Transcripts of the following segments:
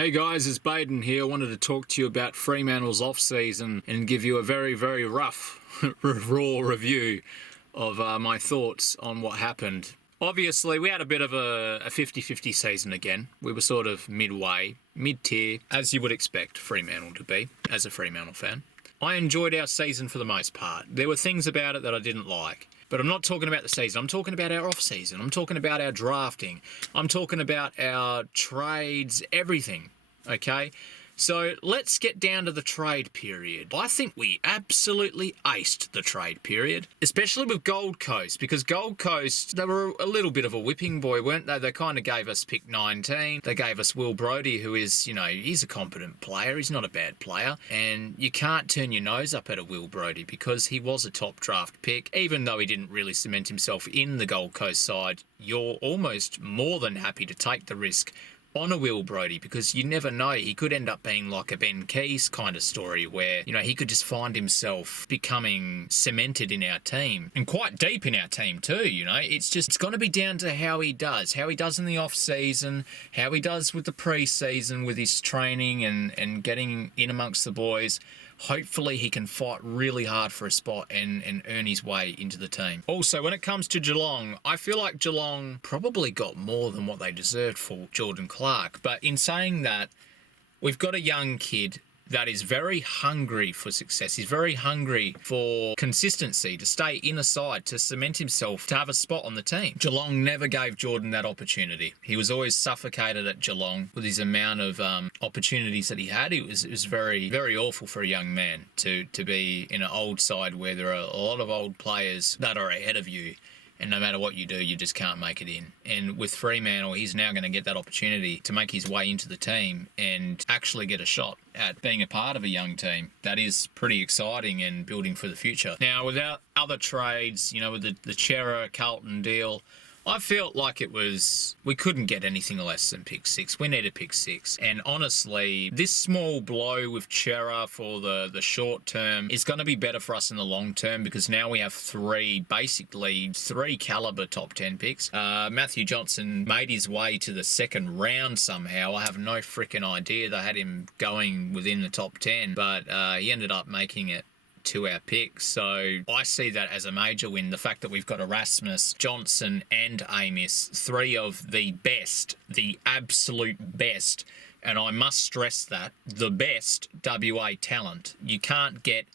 Hey guys, it's Baydzone here. I wanted to talk to you about Fremantle's off-season and give you a very, very rough, raw review of my thoughts on what happened. Obviously, we had a bit of a 50-50 season again. We were sort of midway, mid-tier, as you would expect Fremantle to be, as a Fremantle fan. I enjoyed our season for the most part. There were things about it that I didn't like. But I'm not talking about the season. I'm talking about our off-season. I'm talking about our drafting. I'm talking about our trades, everything, okay? So let's get down to the trade period. I think we absolutely aced the trade period, especially with Gold Coast, because Gold Coast, they were a little bit of a whipping boy, weren't they? They kind of gave us pick 19. They gave us Will Brodie, who is, he's a competent player. He's not a bad player. And you can't turn your nose up at a Will Brodie because he was a top draft pick. Even though he didn't really cement himself in the Gold Coast side, you're almost more than happy to take the risk on a Will Brodie, because you never know, he could end up being like a Ben Keys kind of story where, he could just find himself becoming cemented in our team and quite deep in our team too, It's going to be down to how he does in the off season, how he does with the pre-season with his training and getting in amongst the boys. Hopefully he can fight really hard for a spot and earn his way into the team. Also, when it comes to Geelong, I feel like Geelong probably got more than what they deserved for Jordan Clark. But in saying that, we've got a young kid that is very hungry for success. He's very hungry for consistency, to stay in a side, to cement himself, to have a spot on the team. Geelong never gave Jordan that opportunity. He was always suffocated at Geelong with his amount of opportunities that he had. It was very, very awful for a young man to be in an old side where there are a lot of old players that are ahead of you. And no matter what you do, you just can't make it in. And with Fremantle, he's now going to get that opportunity to make his way into the team and actually get a shot at being a part of a young team. That is pretty exciting and building for the future. Now, without other trades, with the Chera Carlton deal, I felt like we couldn't get anything less than pick 6. We needed pick 6. And honestly, this small blow with Chera for the short term is going to be better for us in the long term, because now we have basically three caliber top 10 picks. Matthew Johnson made his way to the second round somehow. I have no freaking idea. They had him going within the top 10, but he ended up making it to our picks. So I see that as a major win. The fact that we've got Erasmus, Johnson and Amos, three of the best, the absolute best, and I must stress that, the best WA talent. You can't get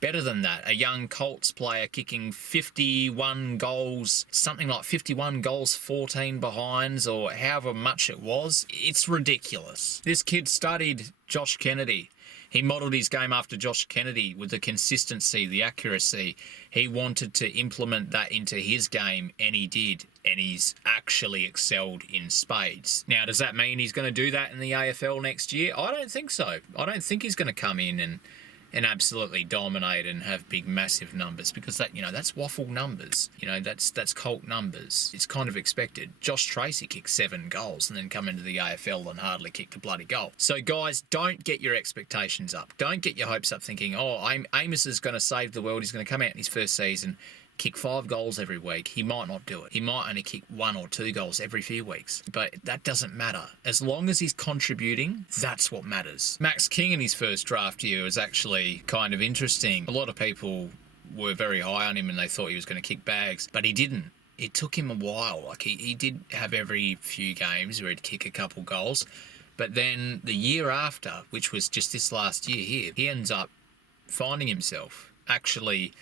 better than that. A young Colts player kicking 51 goals, something like 51 goals, 14 behinds, or however much it was. It's ridiculous. This kid studied Josh Kennedy. He modelled his game after Josh Kennedy with the consistency, the accuracy. He wanted to implement that into his game, and he did. And he's actually excelled in spades. Now, does that mean he's going to do that in the AFL next year? I don't think so. I don't think he's going to come in and absolutely dominate and have big, massive numbers, because that's waffle numbers. That's Colt numbers. It's kind of expected. Josh Tracy kicked 7 goals and then come into the AFL and hardly kicked a bloody goal. So, guys, don't get your expectations up. Don't get your hopes up thinking, Amos is going to save the world. He's going to come out in his first season, kick 5 goals every week. He might not do it. He might only kick 1 or 2 goals every few weeks. But that doesn't matter. As long as he's contributing, that's what matters. Max King in his first draft year was actually kind of interesting. A lot of people were very high on him and they thought he was going to kick bags, but he didn't. It took him a while. Like he did have every few games where he'd kick a couple goals. But then the year after, which was just this last year here, he ends up finding himself actually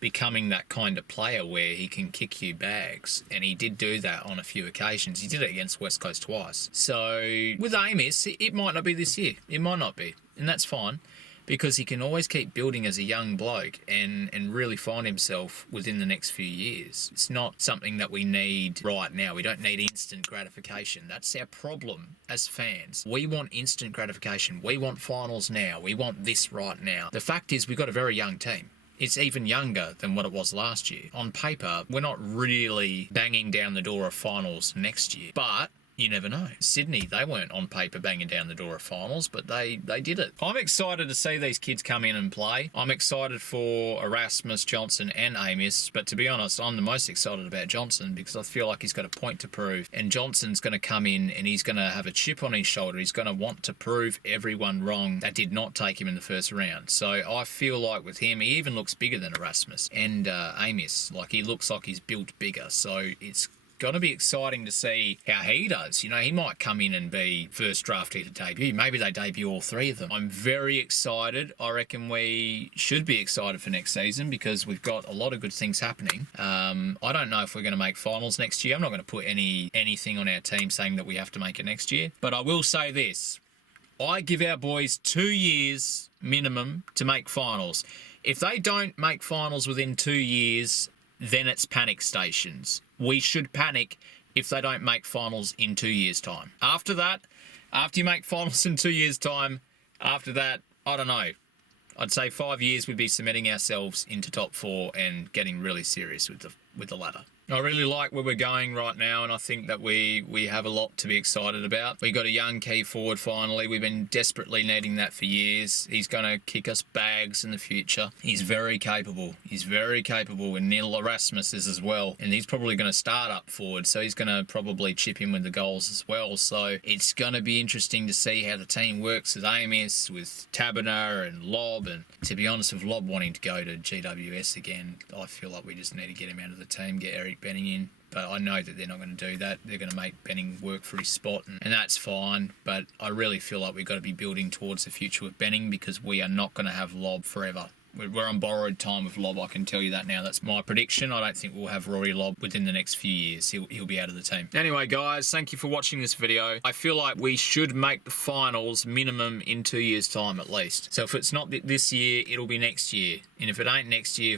becoming that kind of player where he can kick you bags. And he did do that on a few occasions. He did it against West Coast twice. So with Amos, it might not be this year. It might not be. And that's fine, because he can always keep building as a young bloke and really find himself within the next few years. It's not something that we need right now. We don't need instant gratification. That's our problem as fans. We want instant gratification. We want finals now. We want this right now. The fact is, we've got a very young team. It's even younger than what it was last year. On paper, we're not really banging down the door of finals next year. But you never know. Sydney, they weren't on paper banging down the door of finals, but they did it. I'm excited to see these kids come in and play. I'm excited for Erasmus, Johnson and Amos, but to be honest, I'm the most excited about Johnson because I feel like he's got a point to prove, and Johnson's going to come in and he's going to have a chip on his shoulder. He's going to want to prove everyone wrong that did not take him in the first round. So I feel like with him, he even looks bigger than Erasmus and Amos. Like, he looks like he's built bigger. So it's going to be exciting to see how he does. You know, he might come in and be first draftee to debut. Maybe they debut all three of them. I'm very excited. I reckon we should be excited for next season because we've got a lot of good things happening. I don't know if we're going to make finals next year. I'm not going to put anything on our team saying that we have to make it next year. But I will say this. I give our boys 2 years minimum to make finals. If they don't make finals within 2 years, then it's panic stations. We should panic if they don't make finals in 2 years' time. After that, after you make finals in 2 years' time, after that, I don't know. I'd say 5 years we'd be cementing ourselves into top 4 and getting really serious with the ladder. I really like where we're going right now, and I think that we have a lot to be excited about. We got a young key forward finally. We've been desperately needing that for years. He's going to kick us bags in the future. He's very capable. He's very capable, and Neil Erasmus is as well. And he's probably going to start up forward, so he's going to probably chip in with the goals as well. So it's going to be interesting to see how the team works with Amos, with Tabiner and Lob. And to be honest, with Lob wanting to go to GWS again, I feel like we just need to get him out of the team, get Eric Benning in, but I know that they're not going to do that. They're going to make Benning work for his spot, and that's fine, but I really feel like we've got to be building towards the future with Benning because we are not going to have Lob forever. We're on borrowed time with Lob, I can tell you that now. That's my prediction. I don't think we'll have Rory Lob within the next few years. He'll be out of the team. Anyway, guys, thank you for watching this video. I feel like we should make the finals minimum in 2 years' time at least. So if it's not this year, it'll be next year. And if it ain't next year,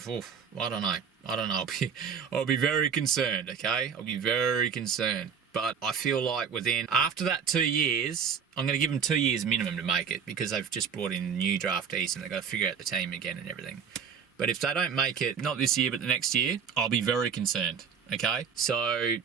I don't know. I'll be very concerned, okay? I'll be very concerned. But I feel like after that 2 years, I'm going to give them 2 years minimum to make it because they've just brought in new draftees and they've got to figure out the team again and everything. But if they don't make it, not this year, but the next year, I'll be very concerned, okay? So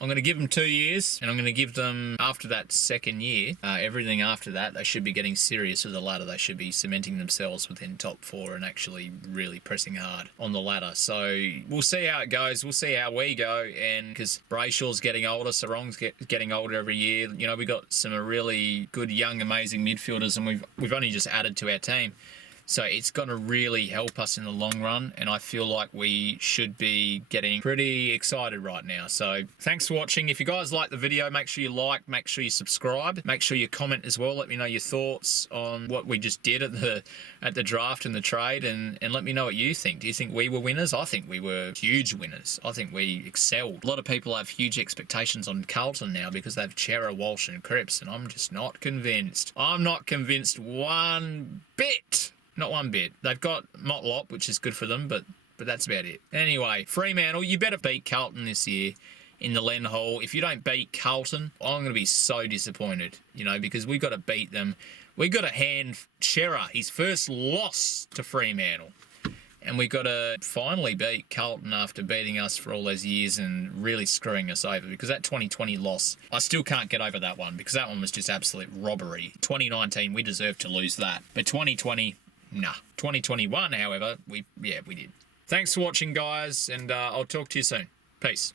I'm going to give them 2 years, and I'm going to give them, after that second year, everything after that, they should be getting serious with the ladder. They should be cementing themselves within top 4 and actually really pressing hard on the ladder. So we'll see how it goes. We'll see how we go, and because Brayshaw's getting older, Sarong's getting older every year. You know, we've got some really good, young, amazing midfielders, and we've only just added to our team. So it's going to really help us in the long run, and I feel like we should be getting pretty excited right now. So thanks for watching. If you guys like the video, make sure you like, make sure you subscribe, make sure you comment as well. Let me know your thoughts on what we just did at the draft and the trade, and let me know what you think. Do you think we were winners? I think we were huge winners. I think we excelled. A lot of people have huge expectations on Carlton now because they have Chera, Walsh and Cripps, and I'm just not convinced. I'm not convinced one bit. Not one bit. They've got Motlop, which is good for them, but that's about it. Anyway, Fremantle, you better beat Carlton this year in the Len Hall. If you don't beat Carlton, I'm going to be so disappointed, you know, because we've got to beat them. We've got to hand Chera his first loss to Fremantle. And we've got to finally beat Carlton after beating us for all those years and really screwing us over, because that 2020 loss, I still can't get over that one because that one was just absolute robbery. 2019, we deserved to lose that. But 2020... nah. 2021, however, we did. Thanks for watching, guys, and I'll talk to you soon. Peace.